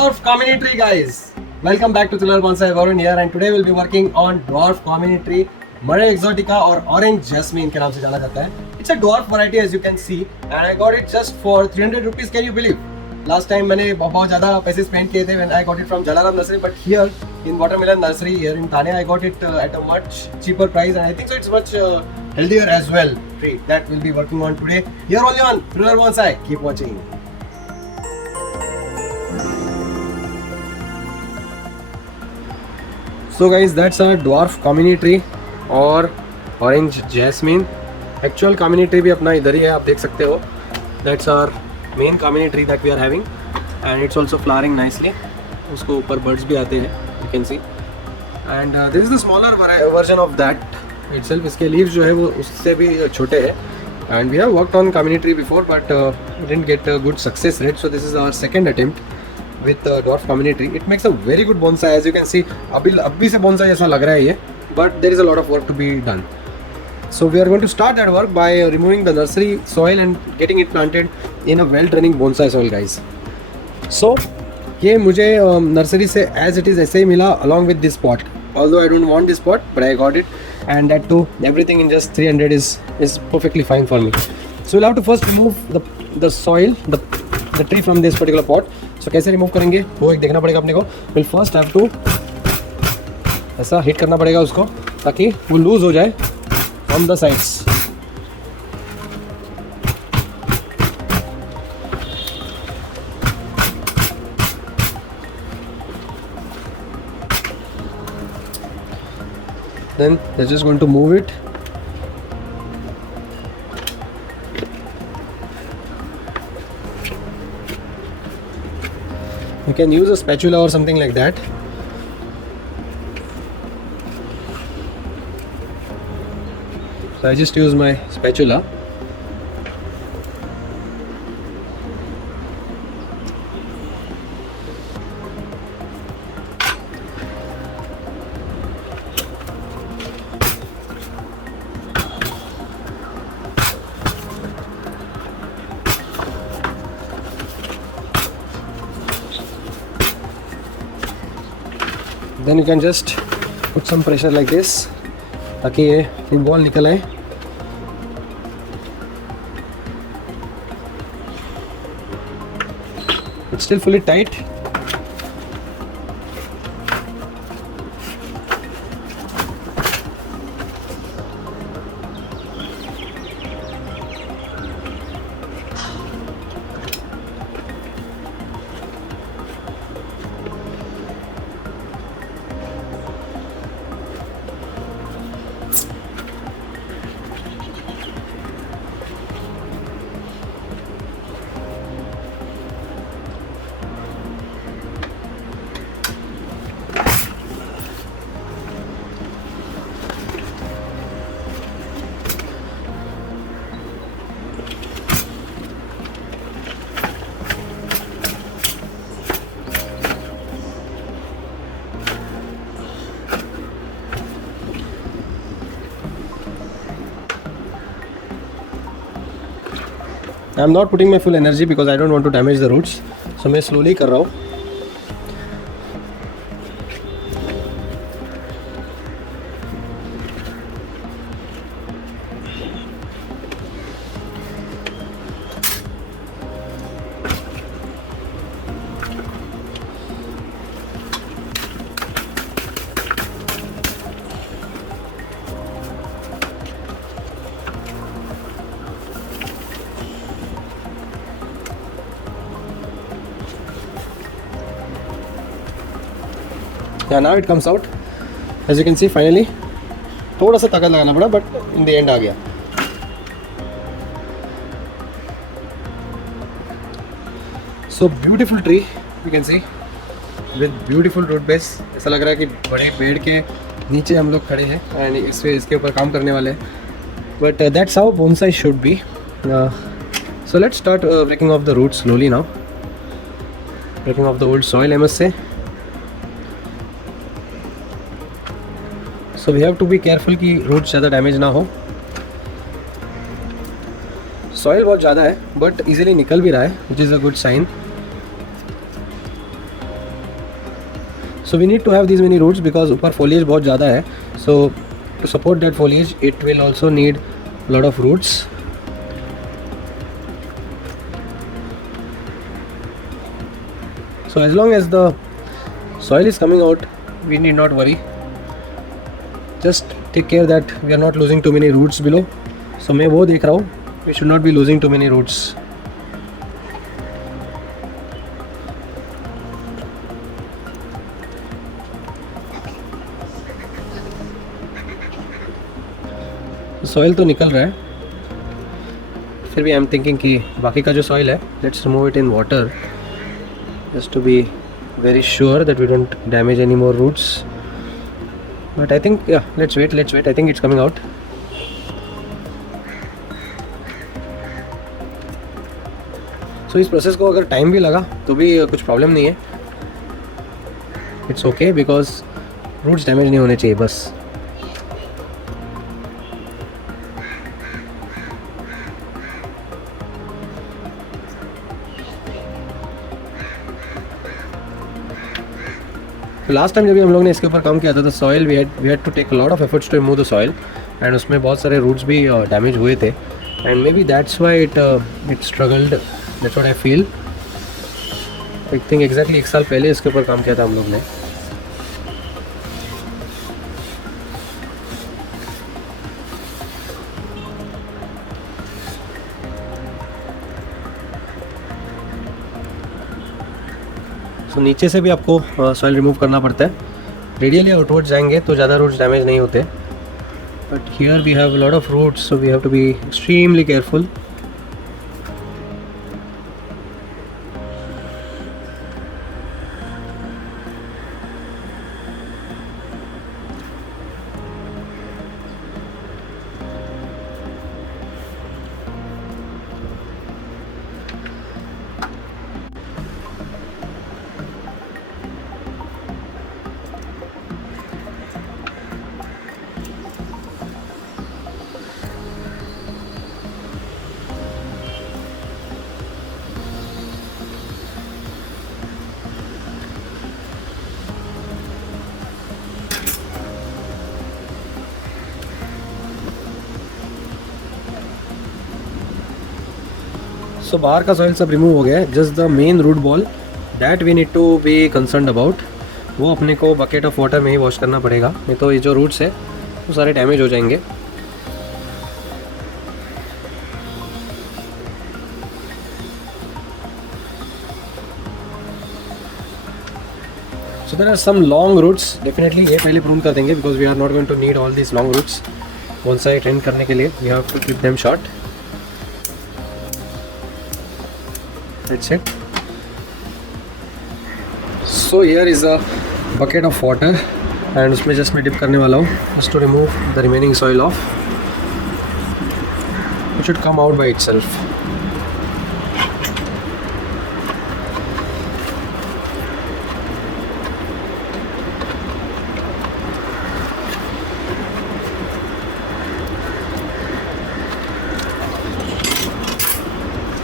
Dwarf community guys. Welcome back to Tiller Bonsai. Varun here and today we'll be working on dwarf community Murray Exotica or Orange Jasmine के नाम से जाना जाता है. It's a dwarf variety as you can see and I got it just for 300 rupees. Can you believe? Last time मैंने बहुत ज़्यादा पैसे spend किए थे when I got it from Jalaram Nursery, but here in Watermelon Nursery here in Thane I got it at a much cheaper price and I think so it's much healthier as well. Tree that we'll be working on today. Here only on Thriller Bonsai. Keep watching. So guys, that's our dwarf community tree और orange jasmine. Actual community tree भी अपना इधर ही है, आप देख सकते हो. That's our main community tree that we are having and it's also flowering nicely. उसको ऊपर birds भी आते हैं, you can see. And this is the smaller version of that itself. इसके leaves जो है वो उससे भी छोटे हैं. And we have worked on community tree before but we didn't get a good success rate. So this is our second attempt with dwarf community tree. It makes a very good bonsai as you can see. अभी से bonsai ऐसा लग रहा है ये, but there is a lot of work to be done. So we are going to start that work by removing the nursery soil and getting it planted in a well-draining bonsai soil, guys. So ये मुझे nursery से as it is ऐसे ही मिला along with this pot. Although I don't want this pot, but I got it, and that too everything in just 300 is perfectly fine for me. So we'll have to first remove the soil, the tree from this particular pot. So कैसे remove करेंगे वो एक देखना पड़ेगा अपने को. Will first have to ऐसा hit करना पड़ेगा उसको ताकि वो लूज हो जाए from the sides. Then they're just going to move it. You can use a spatula or something like that. So I just use my spatula. Then you can just put some pressure like this ताकि ये ball निकल आए. It's still fully tight. I'm not putting my full energy because I don't want to damage the roots. So मैं slowly कर रहा हूँ. Yeah, now it comes out. As you can see, finally, थोड़ा सा ताकत लगाना पड़ा, but in the end आ गया. So beautiful tree, you can see, with beautiful root base. ऐसा लग रहा है कि बड़े पेड़ के नीचे हम लोग खड़े हैं and इसके ऊपर काम करने वाले हैं. But that's how bonsai should be. So let's start breaking off the roots slowly now. Breaking off the old soil, I must say. So we have to be careful कि roots ज़्यादा damage ना हो. Soil बहुत ज़्यादा है but easily निकल भी रहा है, which is a good sign. So we need to have these many roots because ऊपर foliage बहुत ज़्यादा है. So to support that foliage, it will also need a lot of roots. So as long as the soil is coming out, we need not worry. Just take care that we are not losing too many roots below. So मैं वो देख रहा हूँ. We should not be losing too many roots. Soil तो निकल रहा है, फिर भी आई एम थिंकिंग कि बाकी का जो सॉइल है, let's remove it in water just to be very sure that we don't damage any more roots. But I think let's wait, I think it's coming out. So इस process को अगर time भी लगा तो भी कुछ problem नहीं है. It's okay because roots damage नहीं होने चाहिए बस. लास्ट टाइम जब भी हम लोग ने इसके ऊपर काम किया था तो soil we had to take lot of efforts to remove the soil and उसमें बहुत सारे रूट्स भी डैमेज हुए थे and maybe that's why it struggled. That's what I feel. I think exactly 1 साल पहले इसके ऊपर काम किया था हम लोग ने. सो नीचे से भी आपको सॉइल रिमूव करना पड़ता है. रेडियली आउटवर्ड जाएंगे तो ज़्यादा रूट्स डैमेज नहीं होते. But here we have lot of roots so we have to be extremely careful. So बाहर का सॉइल सब रिमूव हो गया है. Just the main root ball that we need to be concerned about. वो अपने को बकेट ऑफ वाटर में ही वॉश करना पड़ेगा, नहीं तो ये जो रूट्स है वो सारे डैमेज हो जाएंगे. So there are some long roots. Definitely ये पहले प्रून कर देंगे because we are not going to need all this long roots. Bonsai trained करने के लिए we have to keep them short. That's it. So here is a bucket of water and उसमें just मैं dip करने वाला हूँ just to remove the remaining soil off. It should come out by itself.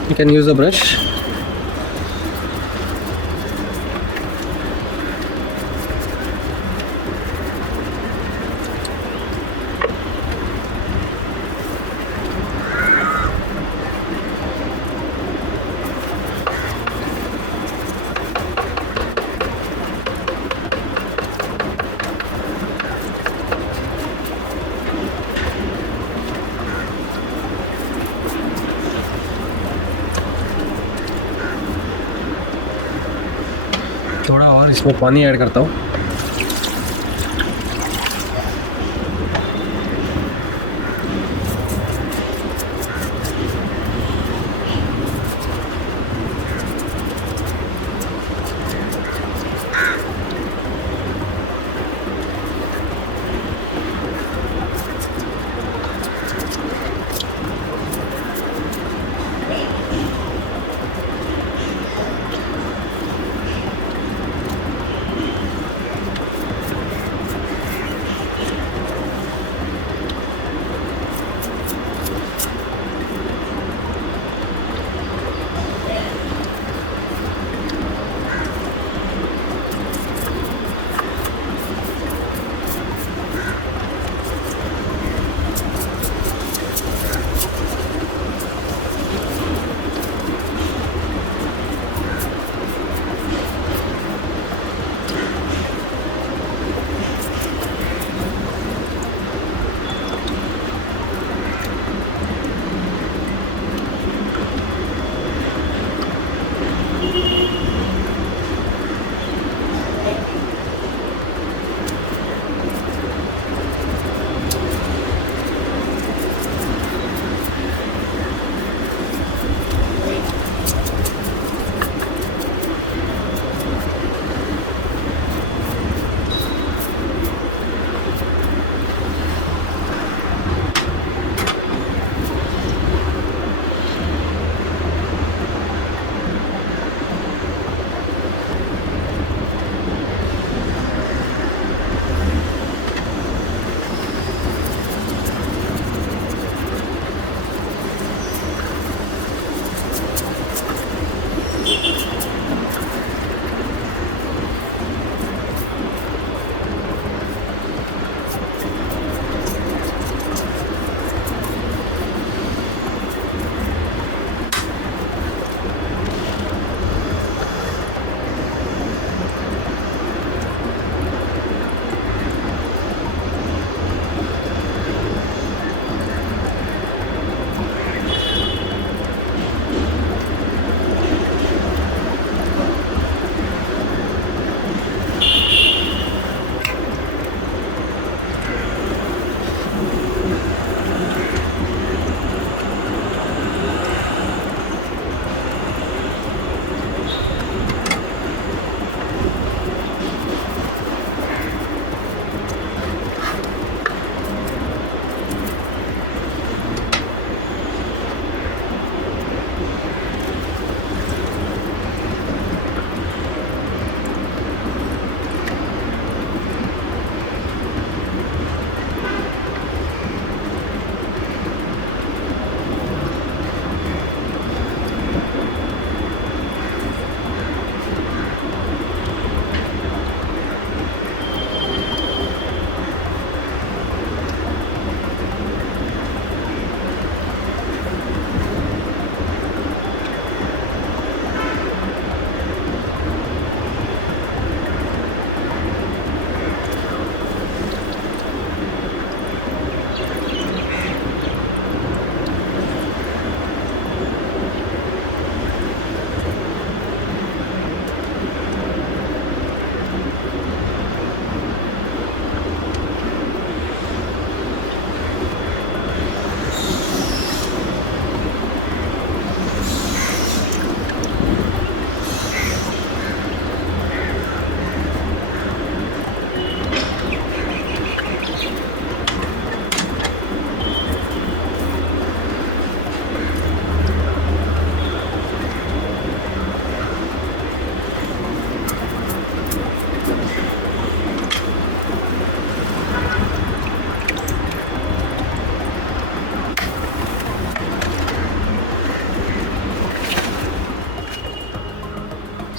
You can use a brush. थोड़ा और इसमें पानी add करता हूँ.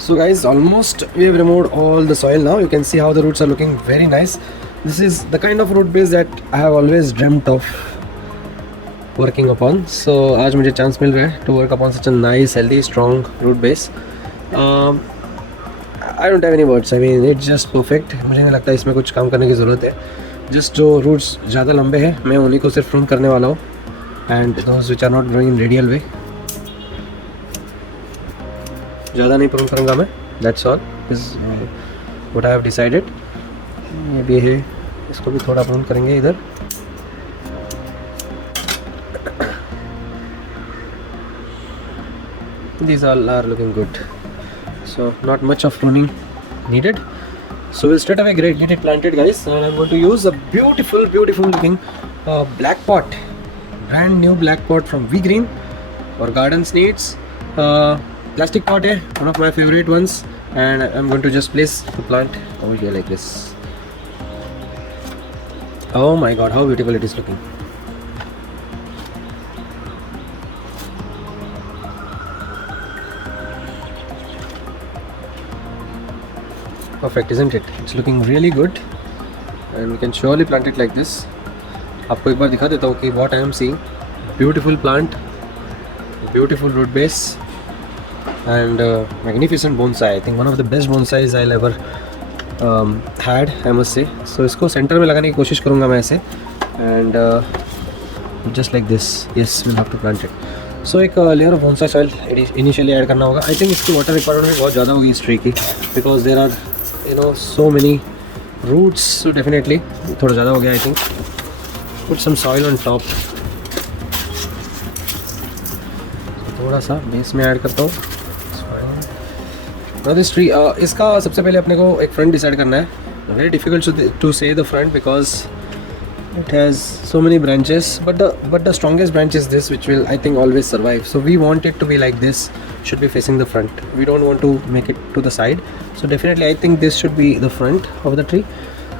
So guys, almost we have removed all the soil now. You can see how the roots are looking very nice. This is the kind of root base that I have always dreamt of working upon. So आज मुझे chance मिल रहा है to work upon such a nice, healthy, strong root base. I don't have any words. I mean, it's just perfect. मुझे नहीं लगता इसमें कुछ काम करने की ज़रूरत है. Just जो roots ज़्यादा लंबे हैं, मैं उन्हीं को सिर्फ prune करने वाला हूँ. And those which are not growing in radial way, ज़्यादा नहीं prune करूँगा मैं. That's all. Is what I have decided. ये भी है, इसको भी थोड़ा prune करेंगे इधर. These all are looking good. So not much of pruning needed. So we'll straight away get it planted, guys. And I'm going to use a beautiful looking black pot, brand new black pot from V Green for gardens needs. Plastic pot है, one of my favorite ones. And I'm going to just place the plant over here like this. Oh my god, how beautiful it is looking. Perfect, isn't it? It's looking really good, and we can surely plant it like this. आपको एक बार दिखा देता हूँ कि what I am seeing. Beautiful plant, beautiful root base, and magnificent bonsai. I think one of the best bonsais I'll ever had, I must say. So इसको center में लगाने की कोशिश करूँगा मैं ऐसे, and just like this. Yes, we'll have to plant it. So एक layer of bonsai soil initially add करना होगा. I think इसकी water requirement बहुत ज़्यादा होगी इस tree की, because there are so many roots. So definitely थोड़ा ज़्यादा हो गया. I think put some soil on top. थोड़ा सा बेस में ऐड करता हूँ. Now this tree, इसका सबसे पहले अपने को एक front डिसाइड करना है. Very difficult to say the front because it has so many branches, but the strongest branch is this, which will, I think, always survive. So we want it to be like this, should be facing the front. We don't want to make it to the side. So definitely I think this should be the front of the tree.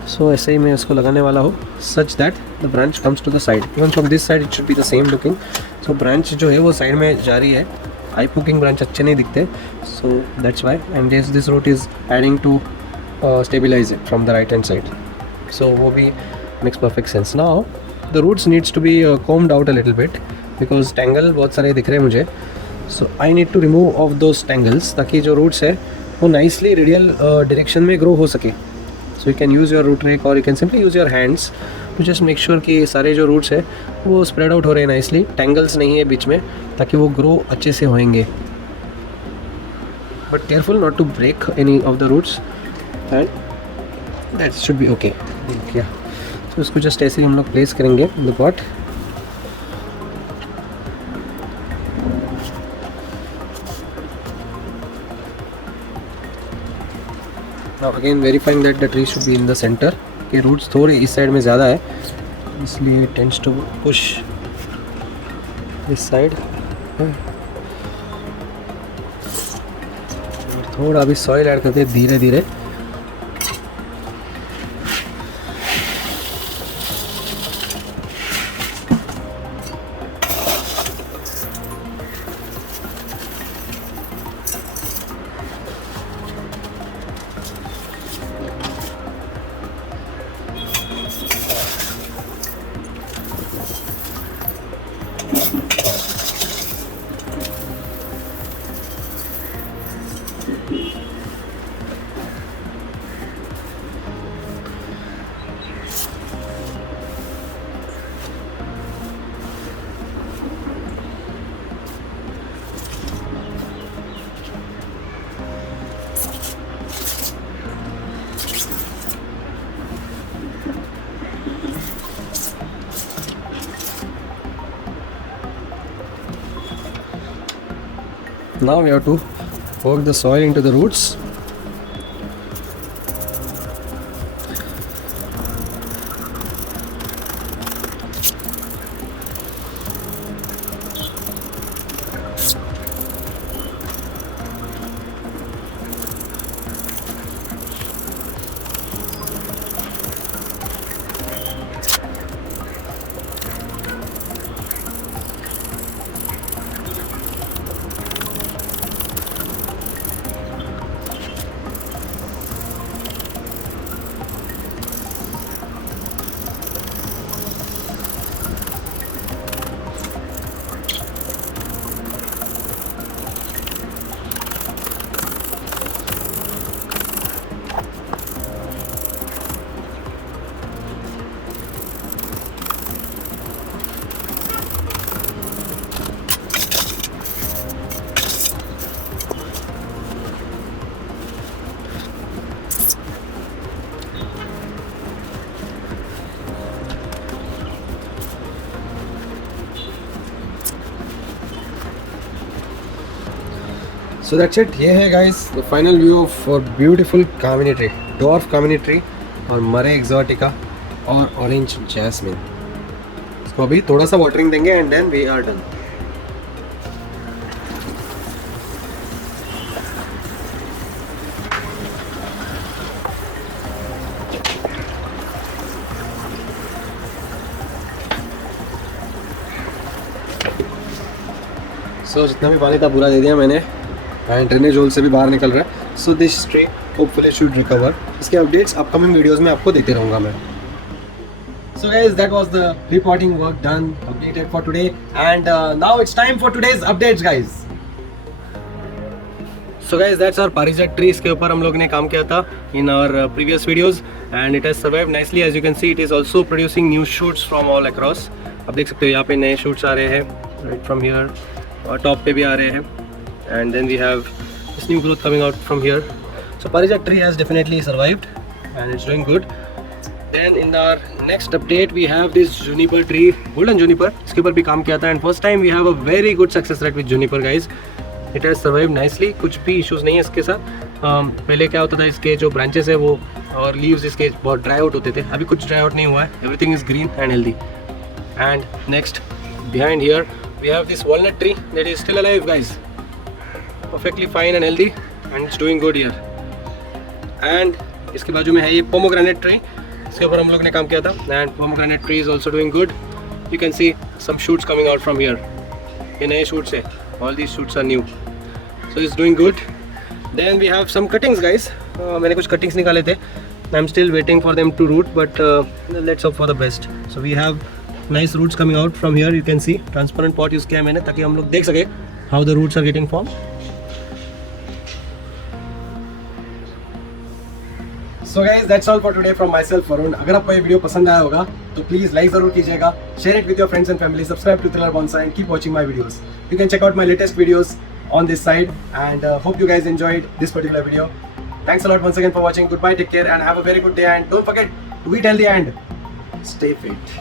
So ऐसे ही मैं इसको लगाने वाला हूँ, such that the branch comes to the side. Even from this side it should be the same looking. So branch जो है वो side में जा रही है. Eye poking branch अच्छे नहीं दिखते. So that's why. And this root is adding to stabilize it from the right hand side. So वो भी makes perfect sense. Now the roots needs to be combed out a little bit because tangle बहुत सारे दिख रहे हैं मुझे. So I need to remove of those tangles ताकि जो roots है वो nicely radial direction में grow हो सके. So you can use your root rake or you can simply use your hands to just make sure कि सारे जो roots है वो spread out हो रहे हैं nicely. Tangles नहीं है बीच में ताकि वो grow अच्छे से होएंगे. But careful not to break any of the roots, and that should be okay. Yeah. So इसको just ऐसे ही हम लोग place करेंगे in the pot. Now again verifying that the tree should be in the center. के roots थोड़े इस side में ज़्यादा है, इसलिए tends to push this side. थोड़ा अभी soil ऐड करते हैं धीरे धीरे. Now we have to work the soil into the roots. So that's it, ये है guys the final view of beautiful Kamini tree, dwarf Kamini tree और मरे एक्सोटिका और ऑरेंज जैस्मिन। इसको अभी थोड़ा सा वाटरिंग देंगे and then we are done. So जितना भी पानी था पूरा दे दिया मैंने एंड ड्रेनेज होल से भी बाहर निकल रहा है। So this tree hopefully should recover. इसके अपडेट्स अपकमिंग वीडियोस में आपको देते रहूँगा मैं। So guys, that was the repotting work done, completed for today, and now it's time for today's updates, guys. So guys, that's our Parijat tree. इसके ऊपर हम लोग ने काम किया था in our previous videos, and it has survived nicely. As you can see, it is also producing new shoots from all across. आप देख सकते हो यहाँ पे नए shoots आ रहे हैं right from here, और top पे भी आ रहे हैं, and then we have this new growth coming out from here. So Parijat tree has definitely survived, and it's doing good. Then in our next update we have this juniper tree, golden juniper. इसके ऊपर भी काम किया था and first time we have a very good success rate with juniper, guys. It has survived nicely. कुछ भी issues नहीं है इसके साथ. पहले क्या होता था, इसके जो branches है वो और leaves इसके बहुत dry out होते थे. अभी कुछ dry out नहीं हुआ है. Everything is green and healthy. And next, behind here we have this walnut tree that is still alive, guys. Perfectly fine and healthy, and it's doing good here. And इसके बाजू में है ये pomegranate tree. इसके ऊपर हम लोग ने काम किया था and pomegranate tree is also doing good. You can see some shoots coming out from here. ये नए shoots है. All these shoots are new. So it's doing good. Then we have some cuttings, guys. मैंने कुछ cuttings निकाले थे. I'm still waiting for them to root, but let's hope for the best. So we have nice roots coming out from here. You can see transparent pot use किया है मैंने ताकि हम लोग देख सके how the roots are getting formed. So guys, that's all for today from myself, Varun. अगर आपको ये वीडियो पसंद आया होगा तो प्लीज लाइक जरूर कीजिएगा, share it with your friends and family, subscribe to Thriller Bonsai and keep watching my videos. You can check out my latest videos on this side, and hope you guys enjoyed this particular video. Thanks a lot once again for watching. Goodbye, take care and have a very good day, and don't forget to eat healthy and stay fit.